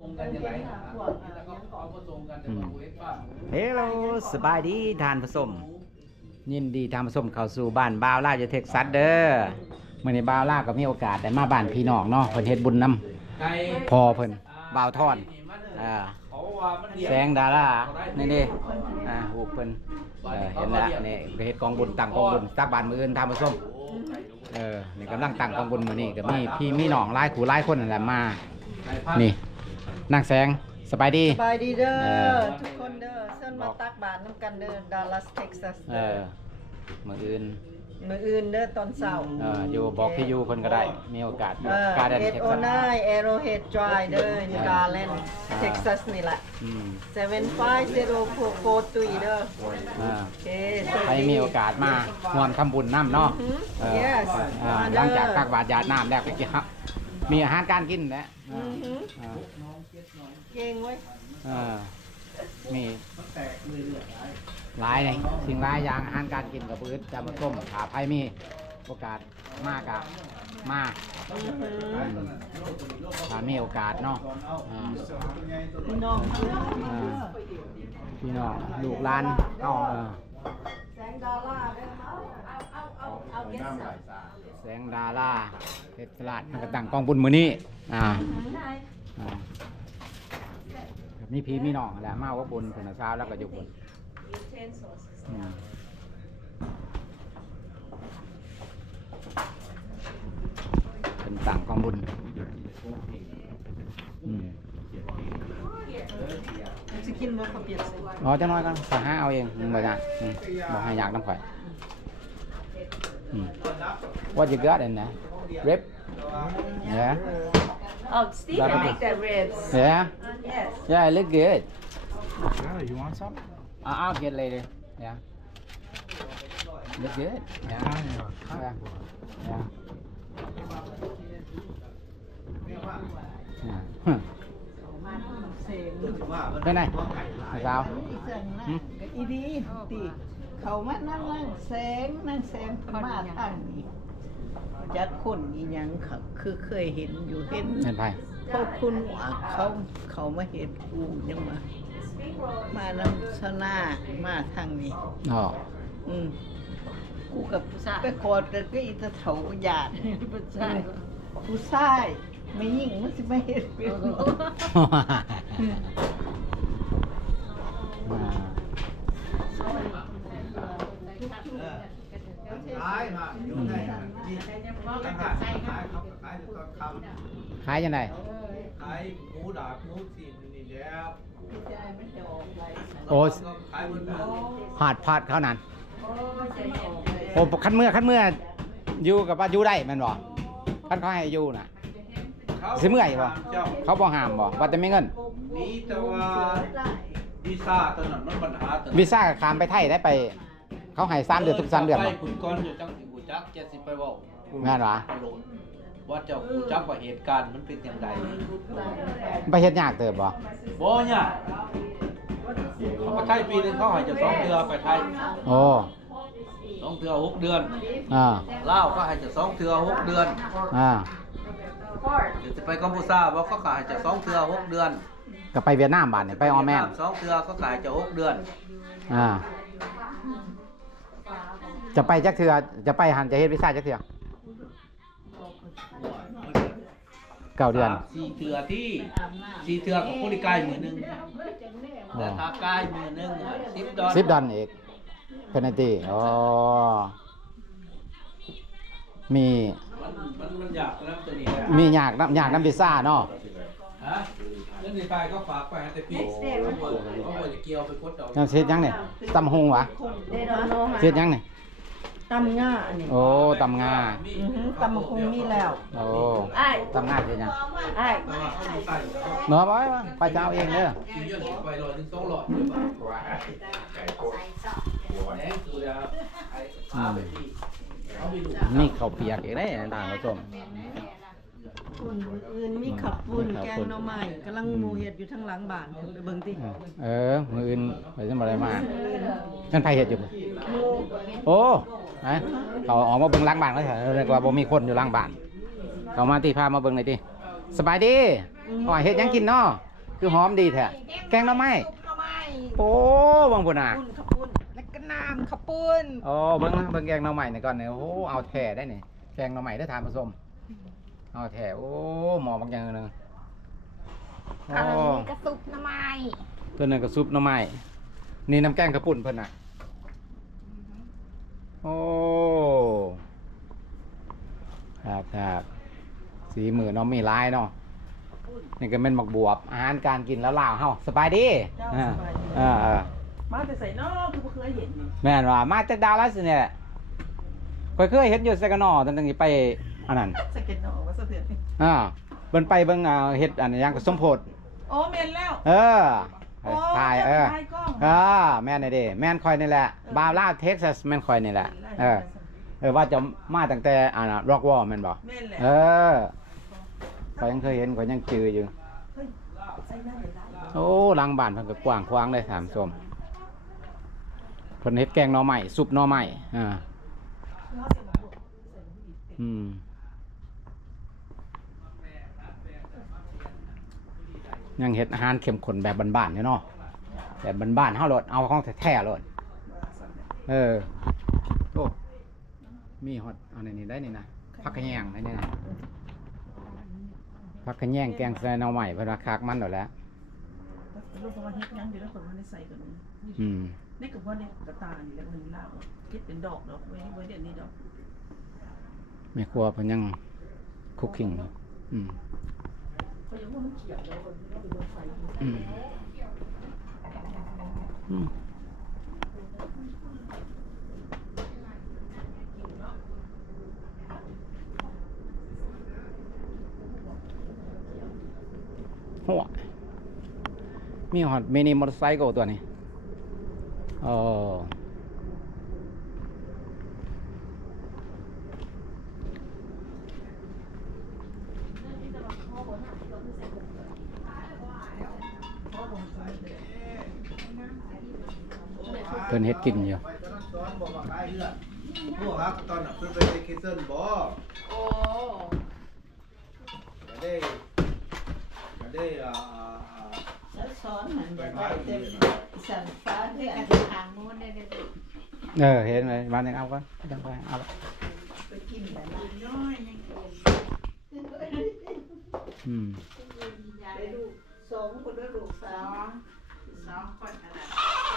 ตรงกันยังไงแล้วก็เอาผสมกันแต่ว่าเวฟป้าเฮลโลสบายดีทานผสม ยินดีทานผสมเข้าสู่บ้านบ่าวล่าอยู่เท็กซัสเด้อมื่อนี้บ่าวล่าก็มีโอกาสได้มาบ้านพี่น้องเนาะเพิ่นเฮ็ดบุญนํไก่พอเพิ่นบ่าวทอนอ่าเขาว่ามันเดียวแสงดารานี่นี่อ่าฮูกเพิ่นเออเห็นแล้วนี่เฮ็ดกองบุญตั้งกองบุญตักบ้านมื้ออื่นทานผสมเออนี่กำลังตั้งกองบุญมื้อนี้ก็มีพี่มีน้องหลายคู่หลายคนนั่นแหละมานี่ นางแสงสบายดี สบายดีเด้อเออ ทุกคนเด้อเชิญมาตักบาตรน้ำกันเด้อดัลลัสเท็กซัสเออมื้ออื่นมื้ออื่นเด้อตอนเช้าเอออยู่บอกพี่ยูเพิ่นก็ได้ มีโอกาสเออการเดินเอ็ดเท็กโอซัสไนเอโรเฮดดรายเด้ออยู่กาแลนด์เท็กซัสนี่แหละอืม75043เด้ออ่า โอเคใครมีโอกาสมาร่วมทำบุญน้ำเนาะเออ Yes อ่ามาเด้อ หลังจากตักบาตรหยาดน้ำแล้วก็จะครับมีอาหารการกินแหละอือหือ อ่า เก่งเว้ยเออมีหลายเลยสิ่งหลายอย่างอาหารการกินกับพื้นจะมาต้มขาไผ่มีโอกาสมากกับมากอือหืออืมถ้ามีโอกาสเนาะอ่า พี่น้องเด้ออ่า พี่น้องลูกหลานเอาเออแสงดาราเด้อเอาเอาเอาเอาเก็บสับแสงดาราเพชรตลาดมันก็ตั้งกองบุญมือนี้อ่า อ่า มีพี่มีน้องแหละมาว่าบุญผลเช้าแล้วก็อยู่บุญอืมเป็นตั้งกองบุญอืมสิกินบ่ข้าวเปียกสิอ๋อจะน้อยกันสั่งห้าเอาเองมึงบอกนะอืมบอกให้อยากน้ำข่อยอืม What you got in there? Rib? Yeah. Oh, Steve That can is- make the ribs. Yeah. Yes. Yeah, it look good. Oh, you want some? I- I'll get later. Yeah. Look good. Yeah. Yeah. Yeah. Yeah. Yeah. Huh. เสง Bên này. Sao? อีเสียงนะหืมก็อีดี จัดคนอีหยังเขาคือเคยเห็นอยู่เห็น Bên phải. พวกคุณว่าเขาเขามาเห็นกูยังมามานำสนามาทางนี้ Ồ. อืมกูกับไปขอแต่ก็อีตะเถาหยาดผู้ชายผู้ชายไม่ยิ่งมันสิไม่เห็นเป็นขา ยมาอยู่ในนี่ต่างหากขายเขาขายตอนคำ Khái trên này. ขายหมูดาบหมูสีนี่แล้ว Ồ, ขายบนมือ hạt phạt khao nàn. Ồ, khăn mưa, khăn mưa. Du กับว่าอยู่ได้แม่นบ่คันเขาให้อยู่น่ะ สิเมื่อยบ่ เจ้าเขาบ่ห้ามบ่ว่าแต่ไม่เงินนี่แต่ว่าวีซ่าตอนนั้นมันปัญหาตอนนั้นวีซ่าก็ข้ามไปไทยได้ไป เขาให้3เดือนทุก3เดือนไปบ่คุณก้อนอยู่จังสิกูจักเจ็ดสิบไปเว้าแม่นวะไปโหลดว่าเจ้ากูจักว่าเหตุการณ์มันเป็นอย่างไรไปเฮ็ดยากเติบบ่บ่เนี่ยเขาไปไทยปีหนึงเขาให้จะสองเดือนไปไทยโอ้สองเดือนหกเดือนอ่าลาวก็ให้จะสองเดือนหกเดือนอ่าเดี๋ยวจะไปกัมพูชาบอกเขาขายจะสองเดือนหกเดือนก็ไปเวียดนามบาดนี่ไปออแมนสองเดือนเขาขายจะหกเดือน อ่า จะไปจักเทื่อจะไปหันจะเฮ็ดวีซ่าจักเทื่อเก้าเดือนสามสี่เดือนที่สี่เดือนกับผู้ที่กายมือหนึงแต่ถ้ากายมือหนึงอะสิบดอลสิบดอนอีกเพนันตีอ๋อมี มันมันมันอยากนะตัวนี้มีอยากน้ำอยากน้ำพิซซ่าเนาะฮะเรื่องในไฟก็ฝากไปให้แต่พี่เขาบอกเขาบอกจะเกี่ยวไปกดดอก น้ำเสียดยังเนี่ยตำฮงวะ They don't know เสียดยังเนี่ย ตำง่านี่โอ้ตำงาอือหือตำคงมีแล้วโอ้ Ai? ตำงาเสียดยัง Ai? แต่ว่าเขาอยู่ใต้เขาเนาะบอยมาไปเจ้าเองเด้อกินเยอะไปลอยถึงสองหลอดเลยป่ะแหนคือแล้วไอ้พาไปที่เขาไปดูนี่เขาวเปียกอีกได้ต่างผสมคนอื่นมีขับปุ้นมีขับแกปุ้งนหน่อไม้กำลังหมูเห็ดอยู่ทางหลังบ้านไปเบิ่งติเออมืออื่นไปจะมาอะไรมานั่นไผเห็ดอยู่บ่หมูโอ้ ไหนเขาออกมาเบิ่งหล้างบ้านแล้วเถอะเรียกว่าบ่มีคนอยู่หล้างบ้านเขามาที่พามาเบิ่งหน่อยติสบายดีอ๋อเฮ็ดหยังกินเนาะอคือหอมดีแท้แกงหน่อไม้ซุปหน่อไม้โอ้บังพุ่นน่ะ ปุ้นข้าวปุ้นแล้วก็น้ำข้าวปุ้นโอ้เบิ่งนะเบิ่งแกงหน่อไม้นี่ก่อนเนี่ยโอ้เอาแท้ได้นี่แกงหน่อไม้ได้อทานผสมเอาแท้โอ้หมอบางอย่างหนึงโอ้อันนี้ก็ซุปหน่อไม้ตัวนึงก็ซุปหน่อไม้นี่น้ำแกงกระปุ่นเพิ่นน่ะโอ้ ครับครับสีมือน้องมีลายเนาะนี่ก็เป็นหมักบวบอาหารการกินแล้วลาวเฮาสบายดีอ่าอ่าอ่ามาแต่ใส่นอกคือบ่เคยเห็นนี่แม่นว่ามาจากดาวลัสเนี่ยแหละข้อยเคยเห็นอยู่ไสกะนอตั้งแต่นี้ไปอันนั้นสเก็ตนอกว่าสะเทือนอ่าเบิ่นไปเบิ่งอ่าเฮ็ดอันหยังก็สมโพธิโอ้เมนแล้วเออโอ้ถ่ายเออ ถ่ายกล้อง อ่าแม่นนี่เด้แม่นคอยนี่แหละบาวลาเท็กซัสแม่นคอยนี่แหละ เออ เออว่าจะมาตั้งแต่อ่าร็อกวอลแม่นบ่เมนแหละเออข้อยยังเคยเห็นข้อยยังจืออยู่ ใส่หน้าเดี๋ยวได้โอ้หลังบ้านเพิ่นก็กว้างขวางเลยถามส้มเพิ่นเฮ็ดแกงหน่อไม้ซุปหน่อไม้อ่าอืมยังเฮ็ดอาหารเข้มข้นแบบบ้านๆอยู่เนาะแบบบ้านๆเฮาโลดเอาของแท้ๆโลดเออโอ้ มีฮอตอันนี้ได้นี่นะผักกระแยงได้นี่นะผักกระแยงแกงใส่หน่อไม้เพิ่นว่าคักมันโดดแล้วลูกประมาณเฮ็ดยังเดี๋ยวแล้วคนมันได้ใส่กันอืมนี่กับว่าเนี่ยกระตานี่แล้วมันลาวเก็บเป็นดอกดอกไว้ไว้เดี๋ยวนี้ดอกแม่ครัวเพิ่นยังคุกกิ้งอยู่อืมเขายังว่ามันเขียวแล้วคนที่เราไปโดนไฟอืมอืม หัวมีฮอตมินิมอเตอร์ไซค์ตัวนี้เออเพิ่นเฮ็ดกินอยู่พวกครับตอนนั้นเพิ่นไปเซเคเซิลบ่โอ้ได้ ได้อ่าอ่าอ่าแล้วสอนมันจะได้เต็มสันฟ้าเนี่ยทางโน้นได้ได้เออเห็นไหมบ้านนึงเอาก่อนจังไปเอาละไปกินแบบนั้นน้อยยังกินอืมไปดูสองคนด้วยลูกสาวสองคนขนาด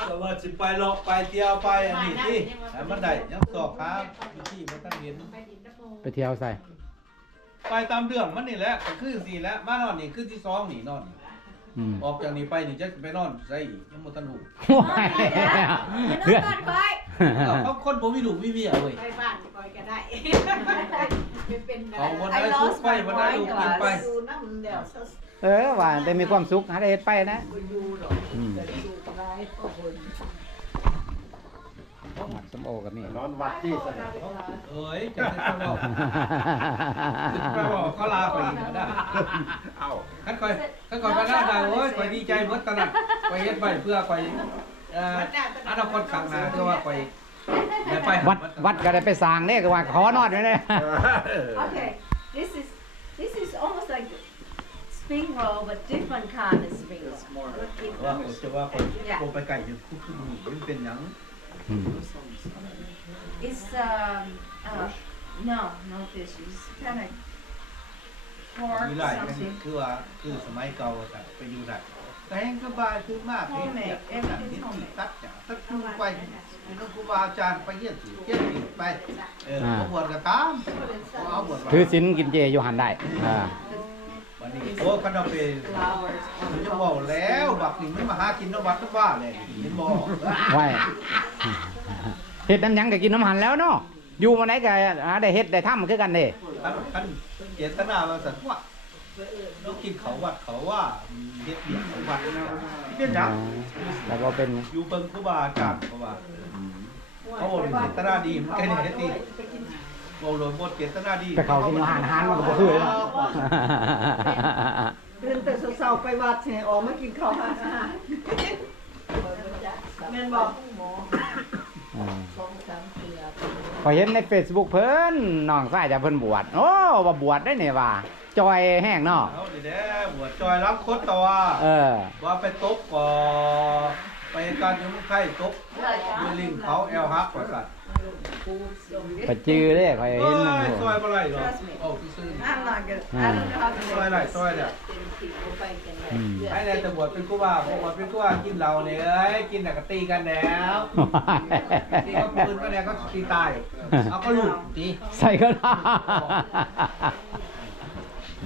ก็ว่าสิไปเลาะไปเที่ยวไปอันนี้สิแต่มันได้ยังสอบครับอยู่ที่บ่ทันเห็นไปเที่ยวใส่ ไปตามเรื่องมันนี่แหละก็คือสิแหล้วมานอนนี่คือที่สองนี่นอนอืมออกจากนี้ไปนี่จะไปนอนใส่อีกยังบ่ทันรู้เพื่อนอ้าวเขาคนบ่มีลูกมีเมียเว้ยไปบ้านคอยก็ได้ไปเป็นเอาวันได้สุกไปวันได้ลูกกินไปดูน้ำเดียวซะเออว่าแต่มีความสุขหาได้เฮ็ดไปนะไปอยู่หรอกอืมไปดูร้ายก็คนห มักส้มโอกับนี่นอนวัดที่สนามเอ้ยจะให้เขาบอกไปบอกเขาลาไปอีกก็ได้เอ้าคันคอยคันคอยไปหน้าดาวโอ้ยคอยดีใจเมื่อตลาดคอยเฮ็ดไปเพื่อคอยเอ่ออนาคตข้างหน้าคือว่าคอยได้ไปวัดวัดก็ได้ไปสร้างเนี่ยก็ว่าขอนอนไว้เลย Okay, this is this is almost like spring roll, but different kind of spring roll. ว่าเขาจะว่าคอยโกไปไก่อยู่คุกคุกนี่มันเป็นหยังอืม It's um uh no no fish. It's kind of pork มีหลายอย่าง something. คือว่าคือสมัยเก่าแต่ไปอยู่ได้แต่แห่งสบายคือมากเฮ็ดเฮ็ดเฮ็ดหนังเฮ็ดที่ตัดจ้ะตัดคือไปนี่ก็ครูบาอาจารย์ไปเฮ็ดสิเฮ็ดสิไปเออบ่บวชก็ตามบ่เอาบวชถือศีลกินเจอยู่หันได้อ่าวั นนี้โอ้คันเอาไป flowers มันจะบอกแล้วบักนี่มันมาหากินนวัดนว่าเลยเห็นบ่ไว้เฮ็ดน้ำหยังก็กินน้ำหันแล้วเนาะอยู่มาไหนก็หาได้เฮ็ดได้ทำคือกันเด้คันคันเจตนาว่าสัตว์ว่าลูกกินเขาวัดเขาว่าเฮ็ดเบียดเขาวัดเป็นหยังแล้วก็เป็นอยู่เบิ่งครูบาอาจารย์เพราะว่าเขาบอกเจตนาดีมันก็เฮ็ดดี บอกเลยบ่เจตนาดีไปเขากินอาหารอาหารมันก็บ่คือเนาะเดินแต่เช้าๆไปวัดเนี่ยออกมากินข้าวอาหารแม่นบอกหมออืมสองสามเทื่อพอเห็นใน Facebook เพิ่นน้องชายจะเพิ่นบวช โอ้ว่าบวชได้นี่ว่าเจอยแห้งเนาะเอาดิเด้อบวชจอยรับคดตัวเออ ว่าไปตบก่อไปการยมไข่ตบอยืลิงเขาแอลฮักกว่าสัตว์ ไปจื้อเด้ข่อยเอ้เห็นมันยอยู่ซอยบ่ไรหรอกเอาซื่อ I'm not good. Ah. I don't know how to ๆซอยไรซอยเนี่ย people thinking อืมไอ้เนี่ยจะบวชเป็นกูว่าบวชเป็นกูว่ากินเหล้าเนี่ยเอ้ยกินแต่ก็ตีกันแล้วตีก็ปืนก็เนี่ยก็ตีตายเอาก็ลูกตีใส่ก็ได้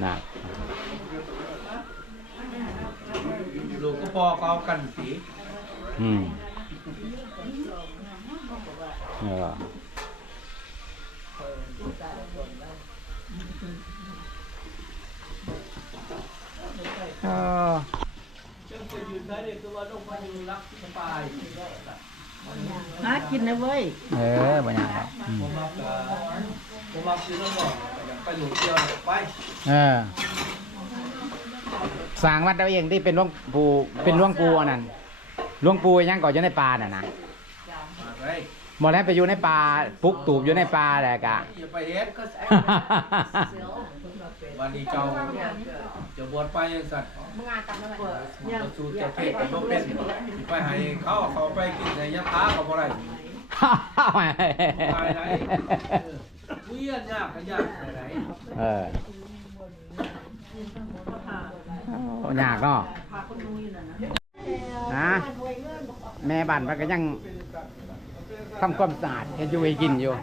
น่ะลูกก็พอก็เอากันตีอืมเออ บายหากินนะเว้ยเออบ่ยังครับอืมผมมาผมมาซื้อแล้วก่อนไปหลุดเดียวไปเออสร้างวัดเอาเองที่เป็นหลวงปู่เป็นหลวงปู่อันนั้นหลวงปู่ยังก่อนอยู่ในป่าน่ะนะมาไปบ่ได้ไปอยู่ในป่าปลุกตูบอยู่ในป่าแหละกะ อย่าไปเฮ็ด because everybody's still วันนี้เจ้า จะบวชไปยังสัตว์จะสู่จะเพศก็บ่เป็นไปให้เขาเขาไปกินในยะพาเขาบ่ได้ไปไหนเวียนยากก็ยากไปไหนเออโอ้ยากเนาะฮะแม่บ้านมันก็ยังทำความสะอาดเฮ็ดอยู่ให้กินอยู่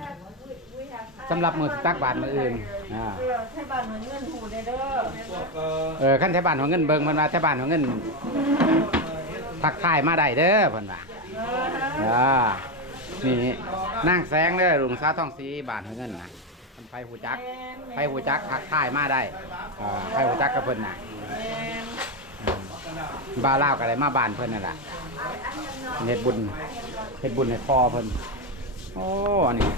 สำหรับมือตักบาทมืออื่นอ่าให้บ้านเหมือนเงินหูได้เด้อพวกเอ่อเออขั้นแถวบ้านของเงินเบิ่งมันว่าแถวบ้านของเงินทักทายมาได้เด้อเพิ่นว่าอ่านี่นั่งแสงเด้อลุงสาวทองสีบ้านของเงินนะมันไปหูจักไปหูจักทักทายมาได้อ่าไปหูจักกับเพิ่นน่ะอืมบ้าวลาวก็ได้มาบ้านเพิ่นนั่นแหละเฮ็ดบุญเฮ็ดบุญให้พ่อเพิ่นโอ้อันนี้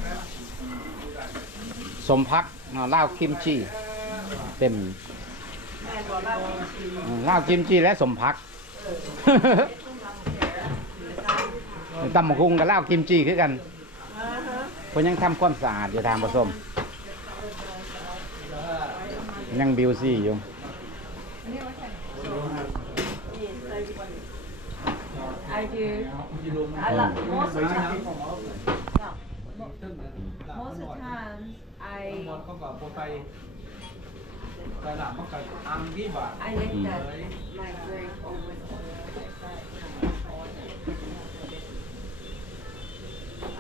สมพักเนาะลาวคิมชีเต็มอืมลาวคิมชีและสมพักตำบักคุงกับลาวคิมชีคือกันเพิ่นยังทำความสะอาดอยู่ทางผสมยังบิวซี่อยู่ I do อยู่ลง I love most of time most of the times หม I ดเขาก็บ่ไปไปหลับมันก็อังที่บาท I lift that my drink over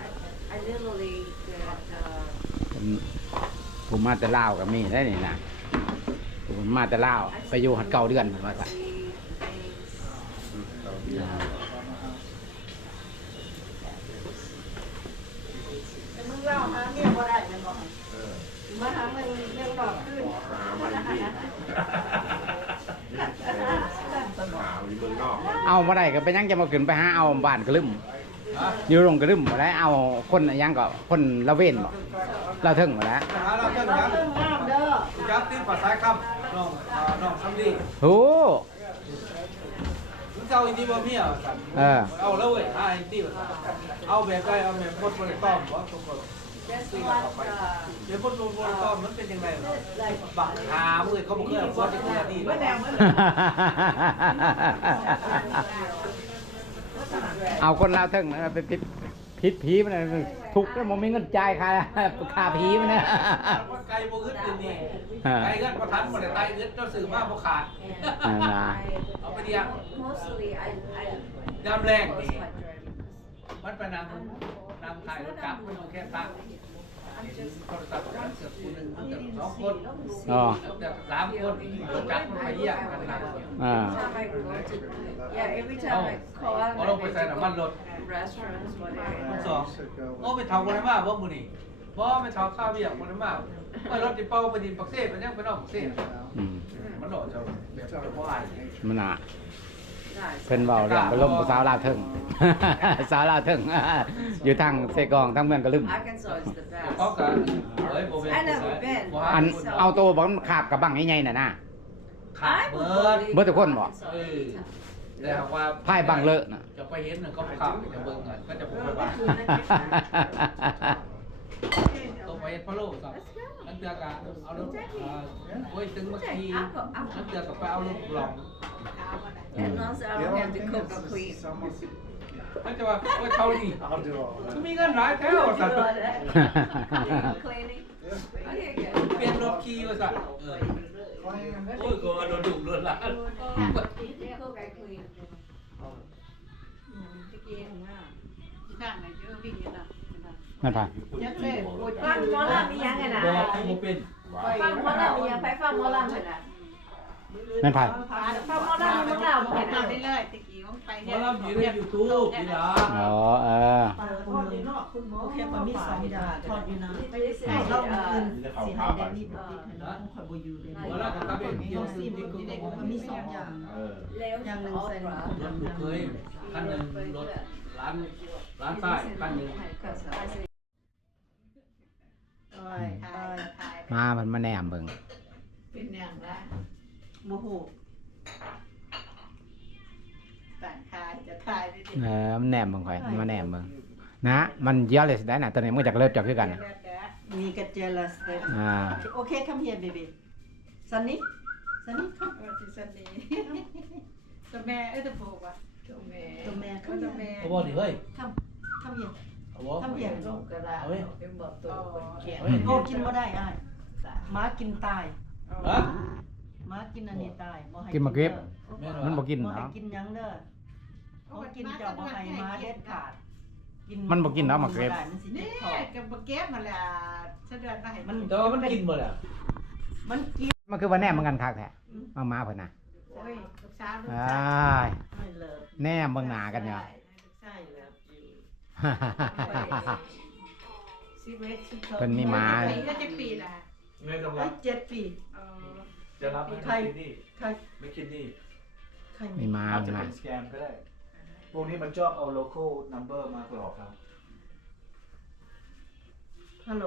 I, I literally did uh ผมผมมาแต่ลาวกับมีได้นี่นะผมมาแต่ลาวไปอยู่หัดเก่าเดือนผมว่าซะ see things มึงเล่าหาเมียบ่ได้แม่นบ่ มาหามันเรื่องดอกขึ้นหามันที่หาวิเมืองนอกเอามาได้ก็ไปยังจะมาขึ้นไปหาเอาบ้านกระลึมฮะอยู่โรงกระลึมมาได้เอาคนอะยังก็คนละเว้นบ่เราถึงมาแล้วหาเราเจ้าจักเรื่องงามเด้อจักที่ภาษาคำน้องอ่าน้องคำดีโอ้มึงเจ้าอีนี่บ่มีอะสัตว์เออเอาแล้วเว้ยหาอีนี่ว่าเอาแบบได้เอาแบบบดบริต้อมบ่ทุกคน just what uh เดี๋ยวบดบริต้อมมันเป็นยังไงบักหามือเขาบ่เคยเอาบดที่นี่บ่แดงบ่เอาคนลาวถึงนะไปพิษพิษผีมันน่ะทุกข์แล้วมันมีเงินจ่ายค่าค่าผีมันนะไก่บ่อึดอยู่นี่ไก่เงินบ่ทันบ่ได้ไก่อึดเจ้าซื้อมาบ่ขาดนั่นนะเอาไปเดียว mostly I I ยามแรงนี่ my drink มันไปนาง นางถ่ายรถกลับมันเอาแค่ตั้งโทรศัพท์กันเสือคนหนึ่งเกือบสองคนอ๋อแต่สามคนรถจักรมันไปเยี่ยมกันหนักอ่า yeah every time I call out เอาลงไปใส่น้ำมันรถ restaurants มัน whatever สองโอ้ไปท่าคนได้มากบ่มือนี้บ่ไปเท่าข้าวเบี้ยคนได้มากไปรถที่เป้าไปดินปักเซ่ไปยังไปนอกปักเซ่อืมมันหล่อเจ้าแบบเจ้าบ่อายมันน่ะ nice เพิ่นเว้าเรื่องบรมสาวลาวถึงสาวลาวถึงอยู่ทางเซกองทางเมืองกะลึม Arkansas is the เขา best ก็เฮ้ยบ่แม่ I never been อันเอาตัวบ่มันขาบกับบังใหญ่ๆน่ะนะ ขาด I เบิ would ด believe เบิดทุกคนบ่ Arkansas เอ is อ the best. แต่ว่าพายบังเลอะน่ะ จะไปเห็นน่ะเขาขับจะเบิ่งอะก็จะบ่ไปบ้านเตกไปพะโล้สับ Let's go. นั่นเตือกะเอาลูกเอ่อโอ้ยตึงมา Okay, ขี่ I'll go. I'll นั่น go. เตือกะไปเอาลูกหลอง As long as I don't have to cook or clean. มันจะว่าโอ้ยเขาดี I'll do all ก็มีเงินหลายแถว You สัตว์ do all that. Cleaning. Okay, เปลี่ยน good. รถขี่ว่าสัตว์เออโอ้ยก็โดนดุโดนหลาน Cook or clean. ตะกี้ของอะข้างไหนเยอะวิ่งเนี่ยนะนั่นผ่านยักษ์เลยโอ้ยฟังหมอลำมียังไงนะบอกกูบ่เป็น ฟังหมอลำมียังไปฟังหมอลำเหมือน อะนั่ผ่านฟังหมอลำมีมึงเล่าเหมือนเราอะได้เลยตะกี้ต้องไปเนี่ยลำอยู่ในยูทูบนี่ละอ๋อเออทอดอยู่นอกคุณหมอแค่ว่ามีสองอย่างทอดอยู่นะไม่ได้เสียให้เราเราเออื่อนสิให้แดนนี่บ่ติดให้น้องคอยบอยู่เลยหมอลำกับตาเป็นเกี่ยวซีซีมที่ที่กูเด็กมันมีสองอย่างเออเร็วอย่างหนึ่งใส่รรถลูกเคยคันหนึ่งรถร้านร้านใต้คันหนึ่งโอ้ยโอ้ยมามันมาแนมเบิ่งเป็นอย่างละ โมโหต่างคายจะคายได้ดิเออมันแนมเบิ่งข่อยมันมาแนมเบิ่งนะมันเยอะเลยสิได้น่ะตอนนี้มันจะเริ่มจากคือกันน่ะมีกระเจลัสเตอ่า โอเค come here baby ซันนี่ซันนี่ come ว่าสิสันดีตัวแม่เอ้ยตัวผูกว่ะตัวแม่ตัวแม่ก็ come ตัว here แม่เอาบ่ดิเฮ้ย come come here เอาบ่ come here ลงกระดาษเป็นบอกตัวคนเขียนโอ้กินบ่ได้อ้ายหมากินตายฮะห มากินอันนี้ตายบ่ให้กินมะเก็บ ด้อมันบ่กินบ่ให้เนาะ กินหยังเด้อเขากินเจ้าบ่ให้หมาเด็ดขาดมันบ่กินเนาะมะเก็บมันสิเจ็นี่บท้องกับบักเก็บมาแล้วเสะเดือนมาให้มัมันนแต่ว่ามันกินบ่ล่ะมันกินมันคือว่าแนมเหมือนกันคักแท้มามาเพิ่นน่ะโอ้ยลูกสาวลูกอ้สาวายไม่เลิกแนมเบิ่งหน้ากันเนี่ย ใช่แล้วสิบเอ็ดสิบสองเพิ่นมีหมา ปีก็จะปีละไม่ต้องเอ้รัยบเจ็ดปี เออ จะรับไม่ใครคิดนี่ใครไม่คิดนี่ใครมีมาอาจมีจะมาเป็นสแกมก็ได้ พวกนี้มันชอบเอา local number มากรอกครับ ฮัลโหล